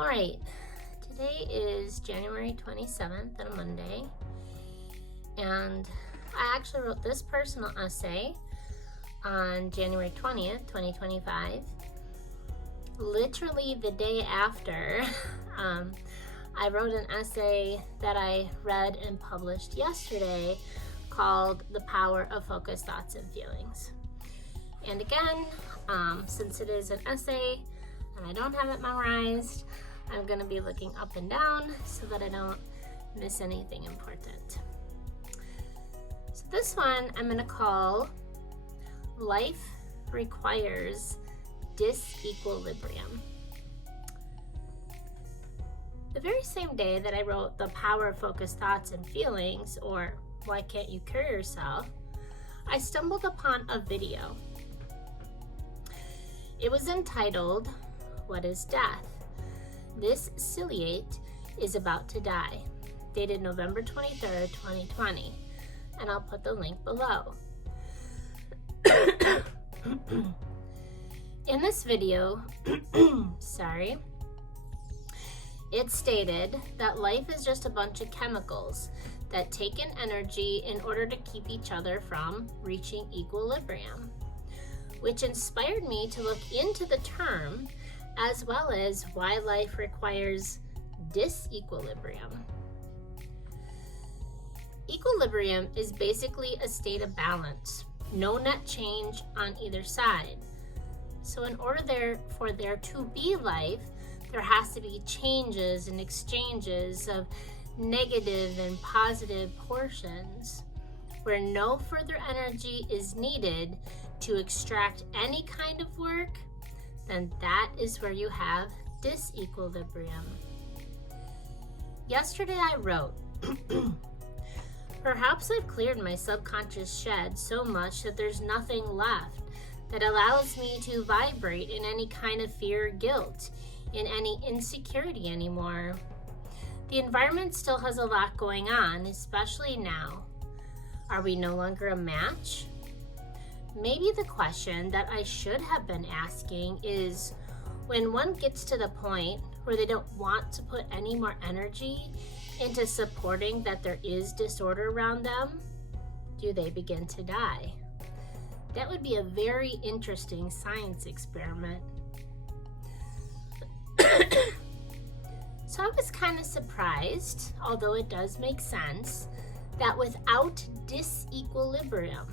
All right, today is January 27th and a Monday, and I actually wrote this personal essay on January 20th, 2025, literally the day after I wrote an essay that I read and published yesterday called The Power of Focused Thoughts and Feelings. And again, since it is an essay and I don't have it memorized, I'm going to be looking up and down so that I don't miss anything important. So this one I'm going to call Life Requires Disequilibrium. The very same day that I wrote The Power of Focused Thoughts and Feelings, or Why Can't You Cure Yourself, I stumbled upon a video. It was entitled, What is Death? This Cillate is about to die, dated November 23rd, 2020, and I'll put the link below. In this video, it stated that life is just a bunch of chemicals that take in energy in order to keep each other from reaching equilibrium, which inspired me to look into the term as well as why life requires disequilibrium. Equilibrium is basically a state of balance, no net change on either side. So in order for there to be life, there has to be changes and exchanges of negative and positive portions. Where no further energy is needed to extract any kind of work, then that is where you have disequilibrium. Yesterday I wrote, perhaps I've cleared my subconscious shed so much that there's nothing left that allows me to vibrate in any kind of fear or guilt, in any insecurity anymore. The environment still has a lot going on, especially now. Are we no longer a match? Maybe the question that I should have been asking is, when one gets to the point where they don't want to put any more energy into supporting that there is disorder around them, do they begin to die? That would be a very interesting science experiment. So I was kind of surprised, although it does make sense, that without disequilibrium,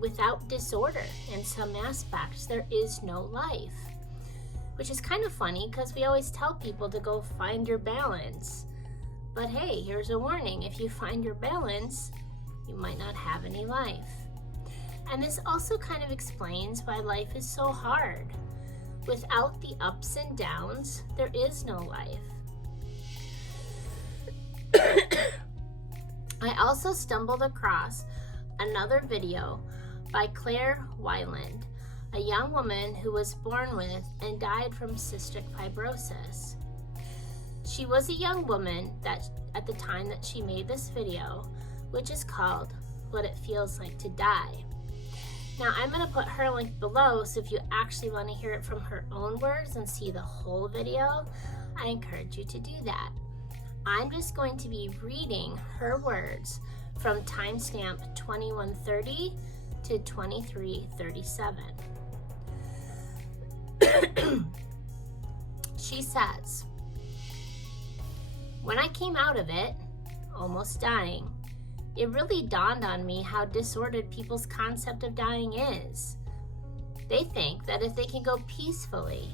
without disorder in some aspects, there is no life. Which is kind of funny because we always tell people to go find your balance. But hey, here's a warning, if you find your balance, you might not have any life. And this also kind of explains why life is so hard. Without the ups and downs, there is no life. I also stumbled across another video by Claire Weiland, a young woman who was born with and died from cystic fibrosis. She was a young woman that at the time that she made this video, which is called What It Feels Like to Die. Now I'm going to put her link below, so if you actually want to hear it from her own words and see the whole video, I encourage you to do that. I'm just going to be reading her words from timestamp 2130 to 2337. She says, when I came out of it, almost dying, it really dawned on me how disordered people's concept of dying is. They think that if they can go peacefully,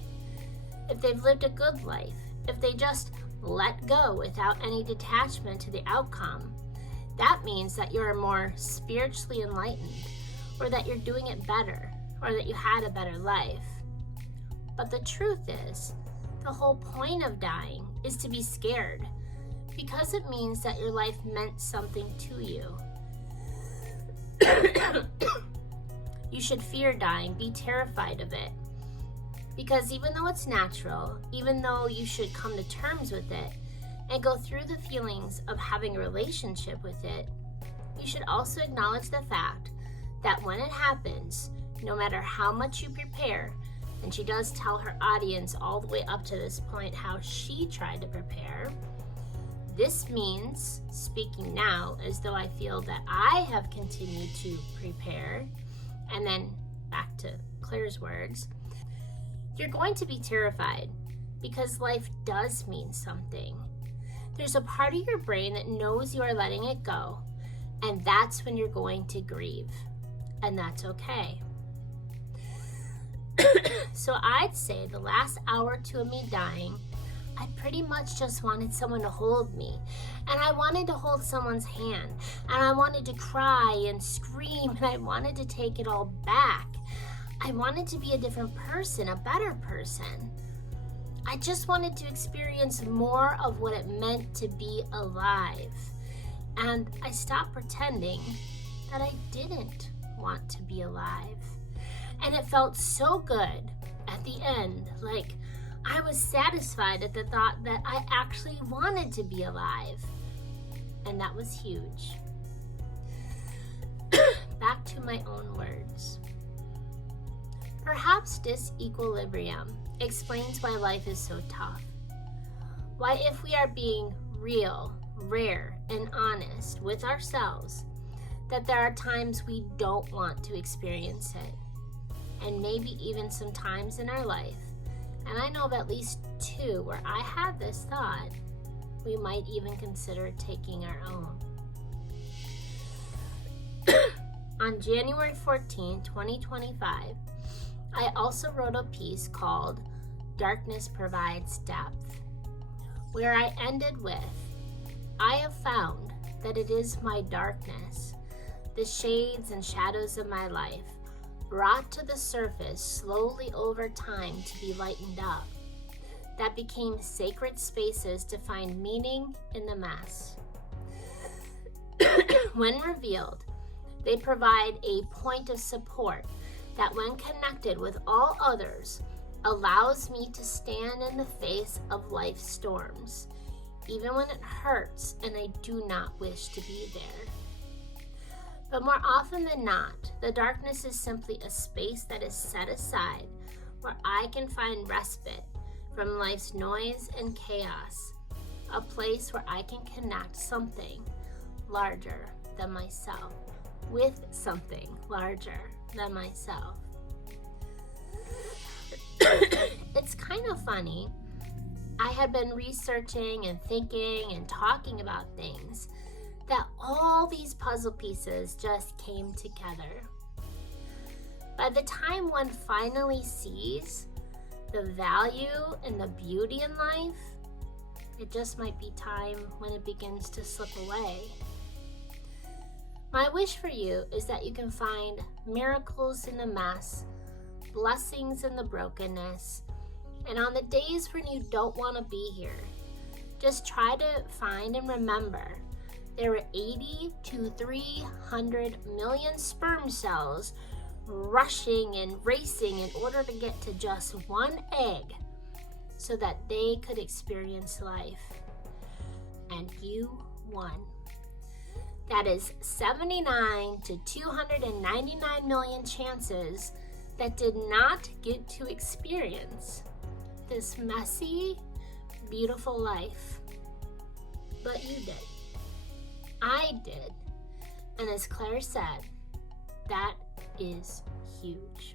if they've lived a good life, if they just let go without any detachment to the outcome, that means that you're more spiritually enlightened, or that you're doing it better, or that you had a better life. But the truth is, the whole point of dying is to be scared, because it means that your life meant something to you. You should fear dying, be terrified of it. Because even though it's natural, even though you should come to terms with it and go through the feelings of having a relationship with it, you should also acknowledge the fact that when it happens, no matter how much you prepare, And she does tell her audience all the way up to this point how she tried to prepare. This means, speaking now as though I feel that I have continued to prepare, and then back to Claire's words, you're going to be terrified because life does mean something. There's a part of your brain that knows you are letting it go, and that's when you're going to grieve, and that's okay. So I'd say the last hour or two of me dying, I pretty much just wanted someone to hold me, and I wanted to hold someone's hand, and I wanted to cry and scream, and I wanted to take it all back. I wanted to be a different person, a better person. I just wanted to experience more of what it meant to be alive. And I stopped pretending that I didn't want to be alive. And it felt so good at the end, like I was satisfied at the thought that I actually wanted to be alive. And that was huge. Back to my own words. Perhaps disequilibrium explains why life is so tough. Why, if we are being real, rare, and honest with ourselves, that there are times we don't want to experience it. And maybe even some times in our life, and I know of at least 2 where I had this thought, we might even consider taking our own. On January 14, 2025, I also wrote a piece called Darkness Provides Depth, where I ended with, I have found that it is my darkness, the shades and shadows of my life, brought to the surface slowly over time to be lightened up, that became sacred spaces to find meaning in the mess. When revealed, they provide a point of support that, when connected with all others, allows me to stand in the face of life's storms, even when it hurts and I do not wish to be there. But more often than not, the darkness is simply a space that is set aside where I can find respite from life's noise and chaos, a place where I can connect something larger than myself with something larger than myself. It's kind of funny. I had been researching and thinking and talking about things that all these puzzle pieces just came together. By the time one finally sees the value and the beauty in life, it just might be time when it begins to slip away. My wish for you is that you can find miracles in the mess, blessings in the brokenness, and on the days when you don't want to be here, just try to find and remember there were 80 to 300 million sperm cells rushing and racing in order to get to just one egg so that they could experience life. And you won. That is 79 to 299 million chances that did not get to experience this messy, beautiful life. But you did. I did. And as Claire said, that is huge.